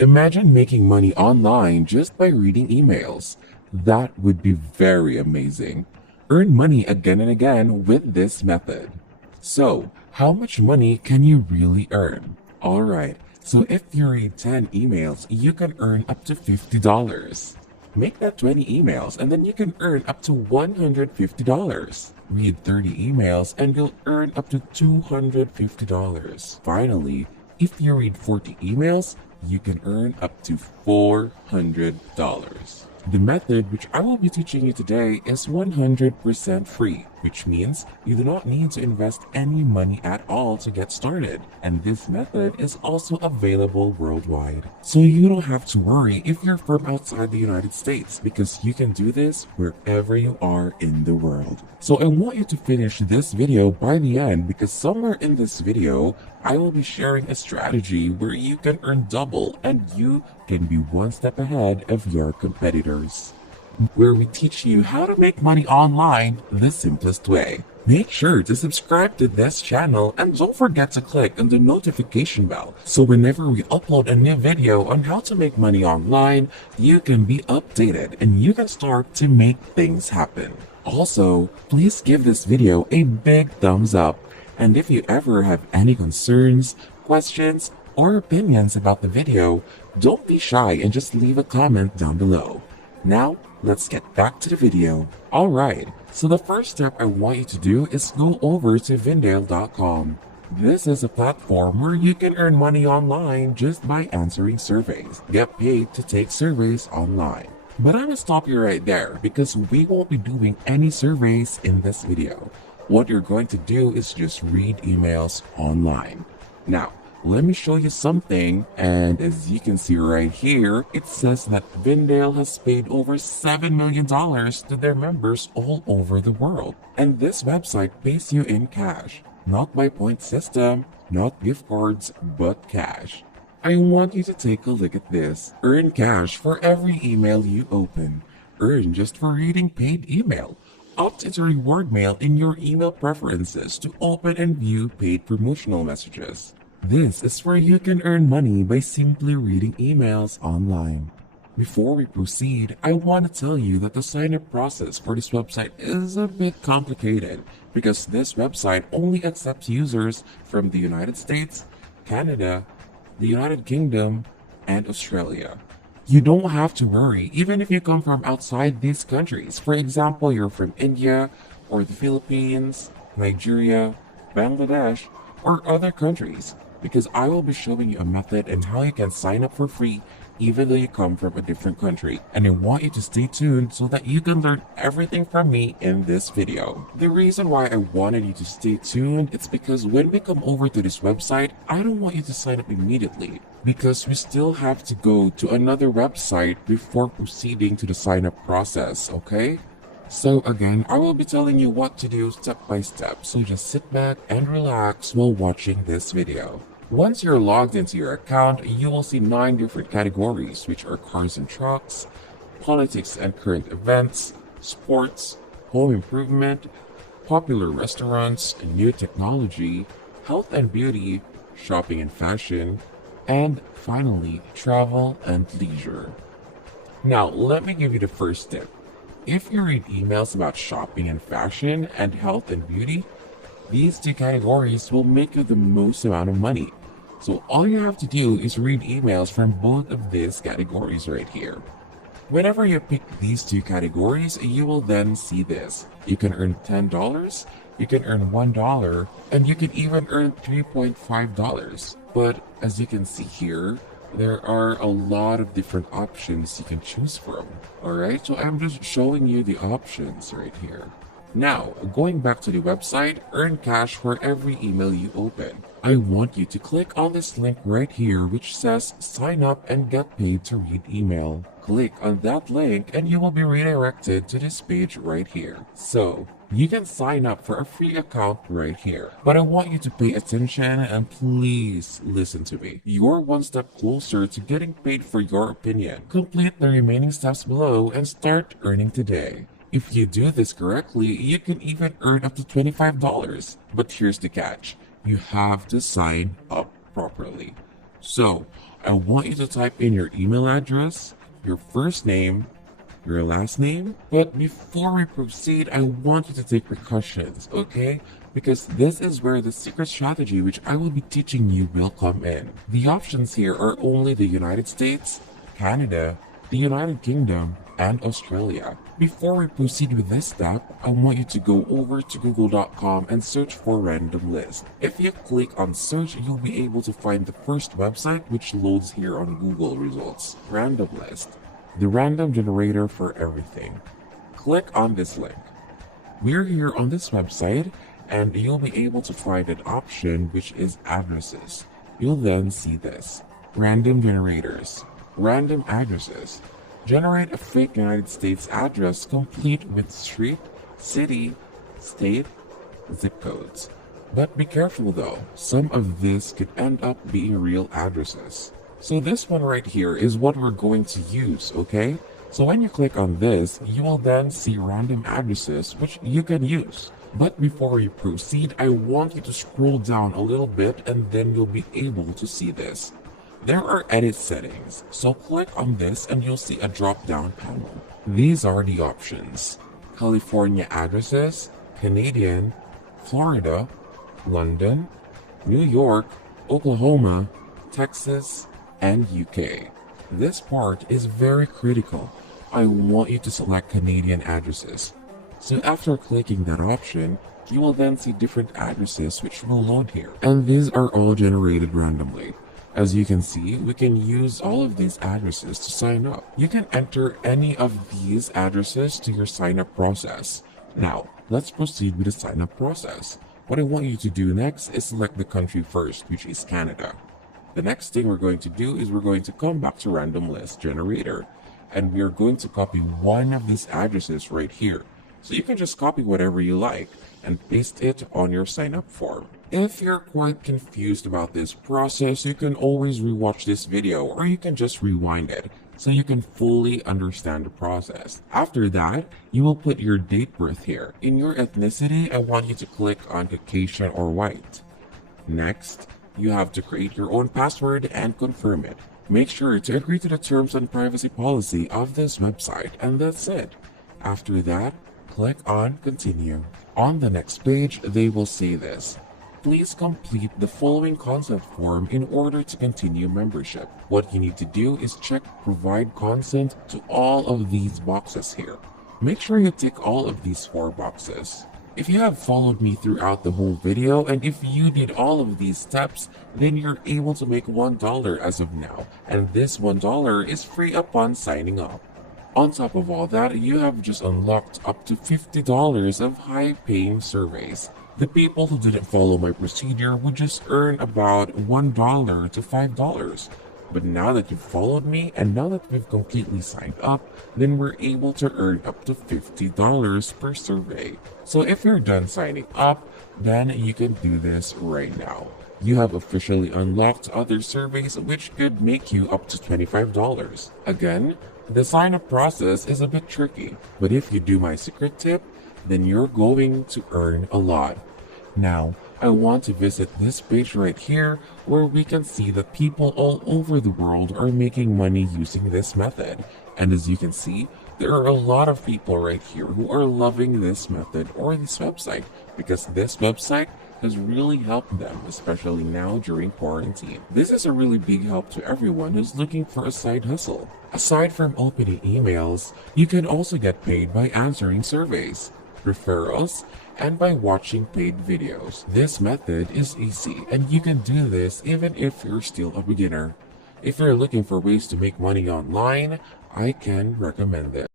Imagine making money online just by reading emails. That would be very amazing. Earn money again and again with this method. So, how much money can you really earn? Alright, so if you read 10 emails, you can earn up to $50. Make that 20 emails and then you can earn up to $150. Read 30 emails and you'll earn up to $250. Finally, if you read 40 emails, you can earn up to $400. The method which I will be teaching you today is 100% free, which means you do not need to invest any money at all to get started. And this method is also available worldwide. So you don't have to worry if you're from outside the United States because you can do this wherever you are in the world. So I want you to finish this video by the end because somewhere in this video, I will be sharing a strategy where you can earn double and you can be one step ahead of your competitors. Where we teach you how to make money online the simplest way. Make sure to subscribe to this channel and don't forget to click on the notification bell so whenever we upload a new video on how to make money online, you can be updated and you can start to make things happen. Also, please give this video a big thumbs up. And if you ever have any concerns, questions, or opinions about the video, don't be shy and just leave a comment down below. Now, let's get back to the video. Alright, so the first step I want you to do is go over to Vindale.com. This is a platform where you can earn money online just by answering surveys. Get paid to take surveys online. But I'm gonna stop you right there because we won't be doing any surveys in this video. What you're going to do is just read emails online. Now, let me show you something, and as you can see right here, it says that Vindale has paid over $7 million to their members all over the world. And this website pays you in cash, not by point system, not gift cards, but cash. I want you to take a look at this. Earn cash for every email you open. Earn just for reading paid email. Opt into reward mail in your email preferences to open and view paid promotional messages. This is where you can earn money by simply reading emails online. Before we proceed, I want to tell you that the sign-up process for this website is a bit complicated because this website only accepts users from the United States, Canada, the United Kingdom, and Australia. You don't have to worry even if you come from outside these countries. For example, you're from India or the Philippines, Nigeria, Bangladesh, or other countries, because I will be showing you a method and how you can sign up for free even though you come from a different country. And I want you to stay tuned so that you can learn everything from me in this video. The reason why I wanted you to stay tuned is because when we come over to this website, I don't want you to sign up immediately because we still have to go to another website before proceeding to the sign up process, okay? So again, I will be telling you what to do step by step, so just sit back and relax while watching this video. Once you're logged into your account, you will see 9 different categories, which are cars and trucks, politics and current events, sports, home improvement, popular restaurants, new technology, health and beauty, shopping and fashion, and finally, travel and leisure. Now, let me give you the first tip. If you read emails about shopping and fashion and health and beauty, these 2 categories will make you the most amount of money. So all you have to do is read emails from both of these categories right here. Whenever you pick these 2 categories, you will then see this. You can earn $10, you can earn $1, and you can even earn $3.5. But as you can see here, there are a lot of different options you can choose from. Alright, so I'm just showing you the options right here. Now, going back to the website, earn cash for every email you open. I want you to click on this link right here which says sign up and get paid to read email. Click on that link and you will be redirected to this page right here. So, you can sign up for a free account right here. But I want you to pay attention and please listen to me. You're one step closer to getting paid for your opinion. Complete the remaining steps below and start earning today. If you do this correctly, you can even earn up to $25. But here's the catch. You have to sign up properly. So, I want you to type in your email address, your first name, your last name. But before we proceed, I want you to take precautions, okay? Because this is where the secret strategy which I will be teaching you will come in. The options here are only the United States, Canada, the United Kingdom, and Australia. Before we proceed with this step, I want you to go over to google.com and search for random list. If you click on search, you'll be able to find the first website which loads here on Google results, random list, the random generator for everything. Click on this link. We're here on this website and you'll be able to find an option which is addresses. You'll then see this, random generators, random addresses. Generate a fake United States address complete with street, city, state, zip codes. But be careful though, some of this could end up being real addresses. So this one right here is what we're going to use, okay? So when you click on this, you will then see random addresses which you can use. But before you proceed, I want you to scroll down a little bit and then you'll be able to see this. There are edit settings, so click on this and you'll see a drop-down panel. These are the options: California addresses, Canadian, Florida, London, New York, Oklahoma, Texas, and UK. This part is very critical. I want you to select Canadian addresses. So after clicking that option, you will then see different addresses which will load here. And these are all generated randomly. As you can see, we can use all of these addresses to sign up. You can enter any of these addresses to your sign up process. Now, let's proceed with the sign up process. What I want you to do next is select the country first, which is Canada. The next thing we're going to do is we're going to come back to random list generator, and we are going to copy one of these addresses right here. So you can just copy whatever you like and paste it on your sign up form. If you're quite confused about this process, you can always rewatch this video or you can just rewind it so you can fully understand the process. After that, you will put your date birth here. In your ethnicity, I want you to click on Caucasian or white. Next, you have to create your own password and confirm it. Make sure to agree to the terms and privacy policy of this website, and that's it. After that, click on continue. On the next page, they will say this: please complete the following consent form in order to continue membership. What you need to do is check provide consent to all of these boxes here. Make sure you tick all of these 4 boxes. If you have followed me throughout the whole video and if you did all of these steps, then you're able to make $1 as of now, and this $1 is free upon signing up. On top of all that, you have just unlocked up to $50 of high-paying surveys. The people who didn't follow my procedure would just earn about $1 to $5. But now that you've followed me and now that we've completely signed up, then we're able to earn up to $50 per survey. So if you're done signing up, then you can do this right now. You have officially unlocked other surveys which could make you up to $25. Again, the sign-up process is a bit tricky, but if you do my secret tip, then you're going to earn a lot. Now, I want to visit this page right here where we can see that people all over the world are making money using this method. And as you can see, there are a lot of people right here who are loving this method or this website because this website has really helped them, especially now during quarantine. This is a really big help to everyone who's looking for a side hustle. Aside from opening emails, you can also get paid by answering surveys, referrals, and by watching paid videos. This method is easy and you can do this even if you're still a beginner. If you're looking for ways to make money online, I can recommend this.